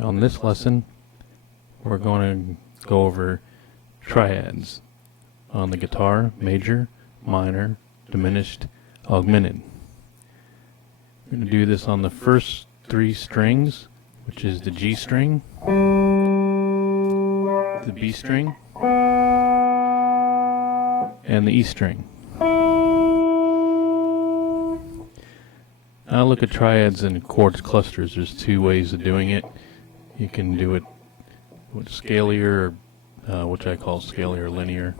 On this lesson, we're going to go over triads on the guitar: major, minor, diminished, augmented. We're going to do this on the first three strings, which is the G string, the B string, and the E string. Now look at triads and chord clusters. There's two ways of doing it. You can do it with scalier, which I call scalier linear.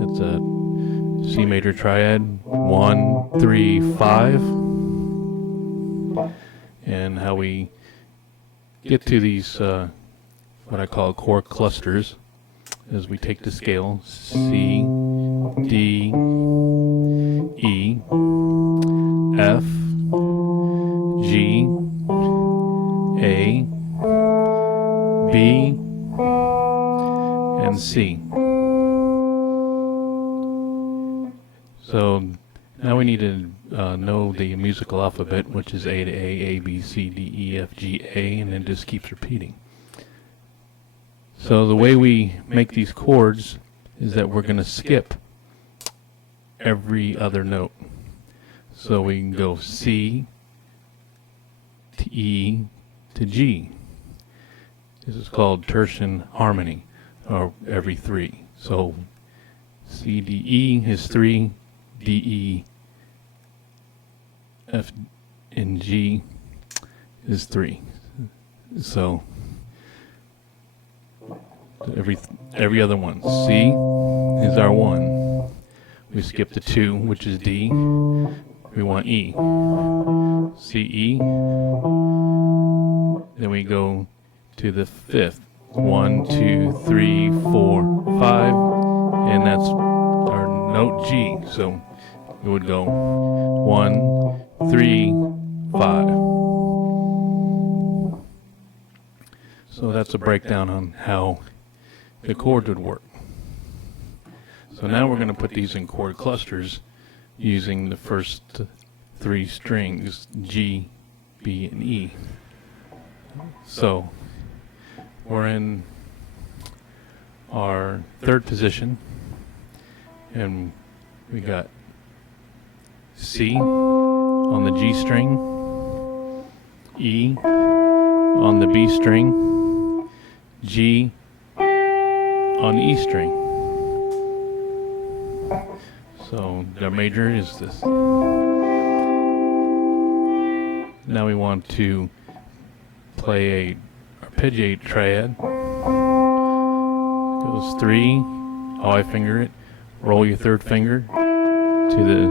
That's a C major triad, 1, 3, 5. And how we get to these, what I call chord clusters, is we take the scale C, D, E, F, G, A, B, and C. So now we need to know the musical alphabet, which is A to A, B, C, D, E, F, G, A, and it just keeps repeating. So the way we make these chords is that we're going to skip every other note. So we can go C to E to G. This is called tertian harmony, or every three. So C, D, E is 3, D, E, F, and G is 3. So every other one. C is our 1. We skip the 2, which is D. We want E. C, E. Then we go to the 5th. 1, 2, 3, 4, 5. And that's our note G. So it would go 1, 3, 5. So that's a breakdown on how the chords would work. So now we're going to put these in chord clusters using the first three strings, G, B, and E. So we're in our third position, and we got C on the G string, E on the B string, G on the E string. So the major is this. Now we want to play a arpeggiate triad. Goes 3, how I finger it. Roll your third finger to the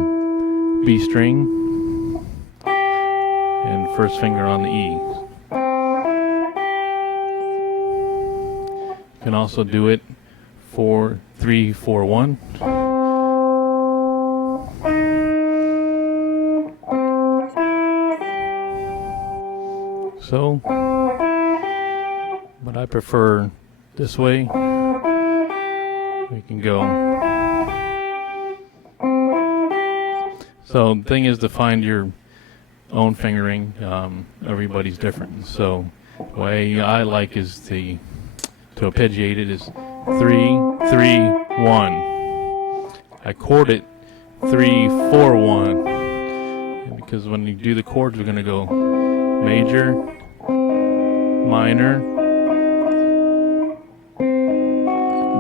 B string, and first finger on the E. You can also do it 4, 3, 4, 1. So, but I prefer this way. We can go. So the thing is to find your own fingering. Everybody's different. So the way I like is to arpeggiate it is 3, 3, 1. I chord it 3, 4, 1. And because when you do the chords, we're going to go major, minor,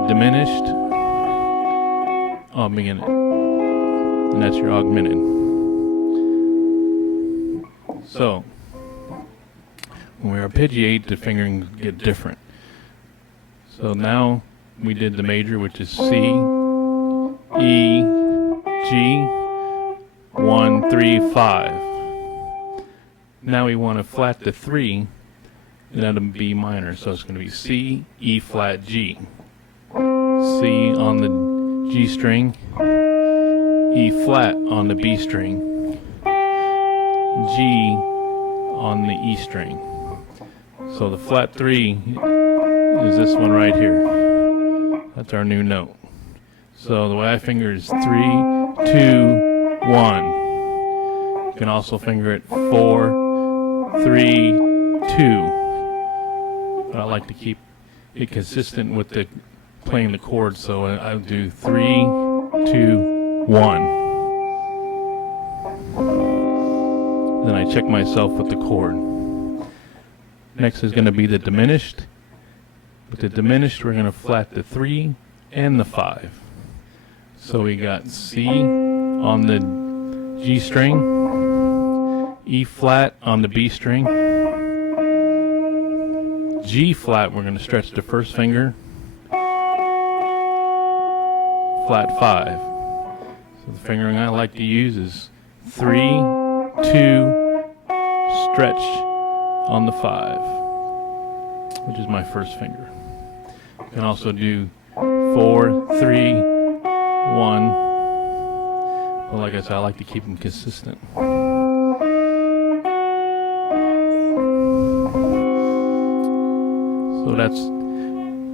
diminished, augmented, and that's your augmented. So when we arpeggiate, the fingerings get different. So now we did the major, which is C, E, G, 1, 3, 5. Now we want to flat the 3, and that'll be minor. So it's going to be C, E flat, G. C on the G string, E flat on the B string, G on the E string. So the flat 3 is this one right here. That's our new note. So the way I finger is 3, 2, 1. You can also finger it 4, 3, 2. But I like to keep it consistent with the playing the chords, so I'll do 3, 2, 1. Then I check myself with the chord. Next is going to be the diminished. With the diminished, we're going to flat the 3 and the 5. So we got C on the G string, E flat on the B string, G flat, we're going to stretch the first finger, flat 5. So the fingering I like to use is 3, 2, stretch on the 5, which is my first finger. You can also do 4, 3, 1. But like I said, I like to keep them consistent. So that's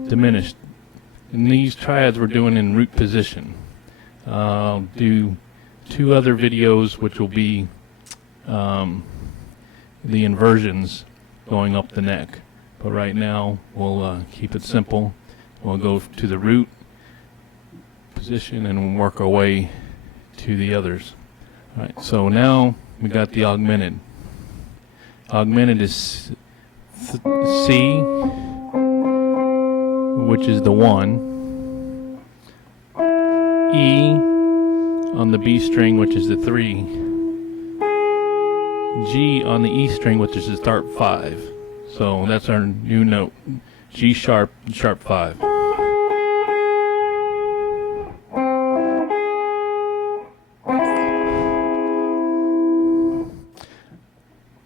diminished. And these triads we're doing in root position. I'll do 2 other videos, which will be the inversions going up the neck. But right now, we'll keep it simple. We'll go to the root position and work our way to the others. All right, so now we got the augmented. Augmented is C, which is the 1, E on the B string, which is the 3, G on the E string, which is the sharp 5. So that's our new note, G sharp, sharp 5.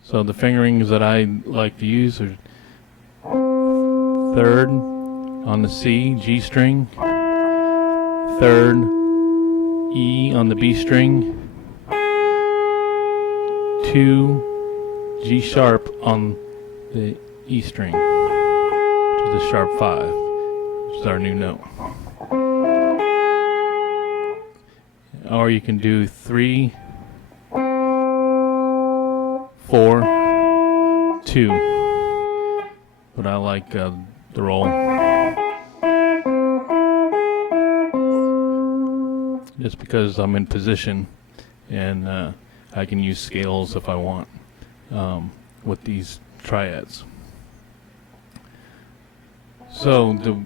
So the fingerings that I like to use are 3rd on the C, G string, 3rd, E on the B string, 2, G sharp on the E string, which is the sharp 5, which is our new note. Or you can do 3, 4, 2, but I like the roll. Just because I'm in position, and I can use scales if I want with these triads. So the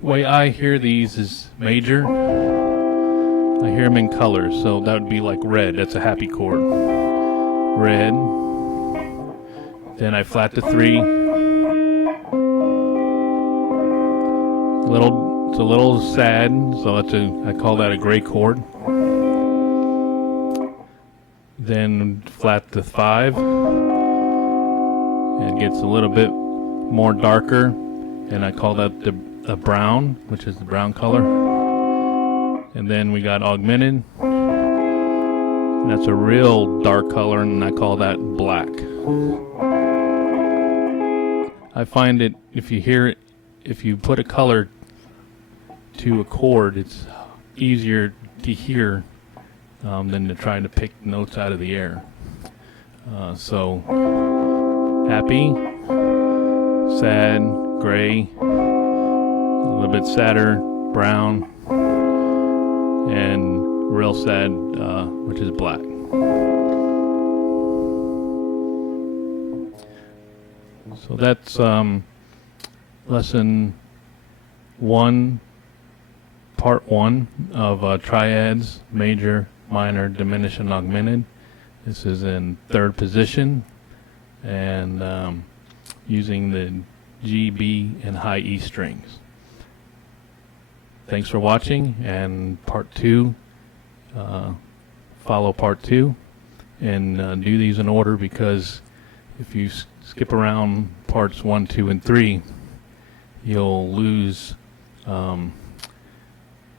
way I hear these is major. I hear them in colors, so that would be like red. That's a happy chord. Red. Then I flat the 3. It's a little sad, so I call that a gray chord. Then flat the 5. It gets a little bit more darker, and I call that a brown, which is the brown color. And then we got augmented. And that's a real dark color, and I call that black. I find it, if you put a color to a chord, it's easier to hear than to try to pick notes out of the air. So happy, sad, gray, a little bit sadder, brown, and real sad, which is black. So that's lesson 1, part 1 of triads, major, minor, diminished, and augmented. This is in 3rd position, and using the G, B, and high E strings. Thanks for watching, and part 2, follow part 2, and do these in order, because if you skip around parts 1, 2, and 3, you'll lose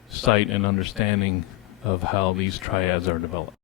sight and understanding of how these triads are developed.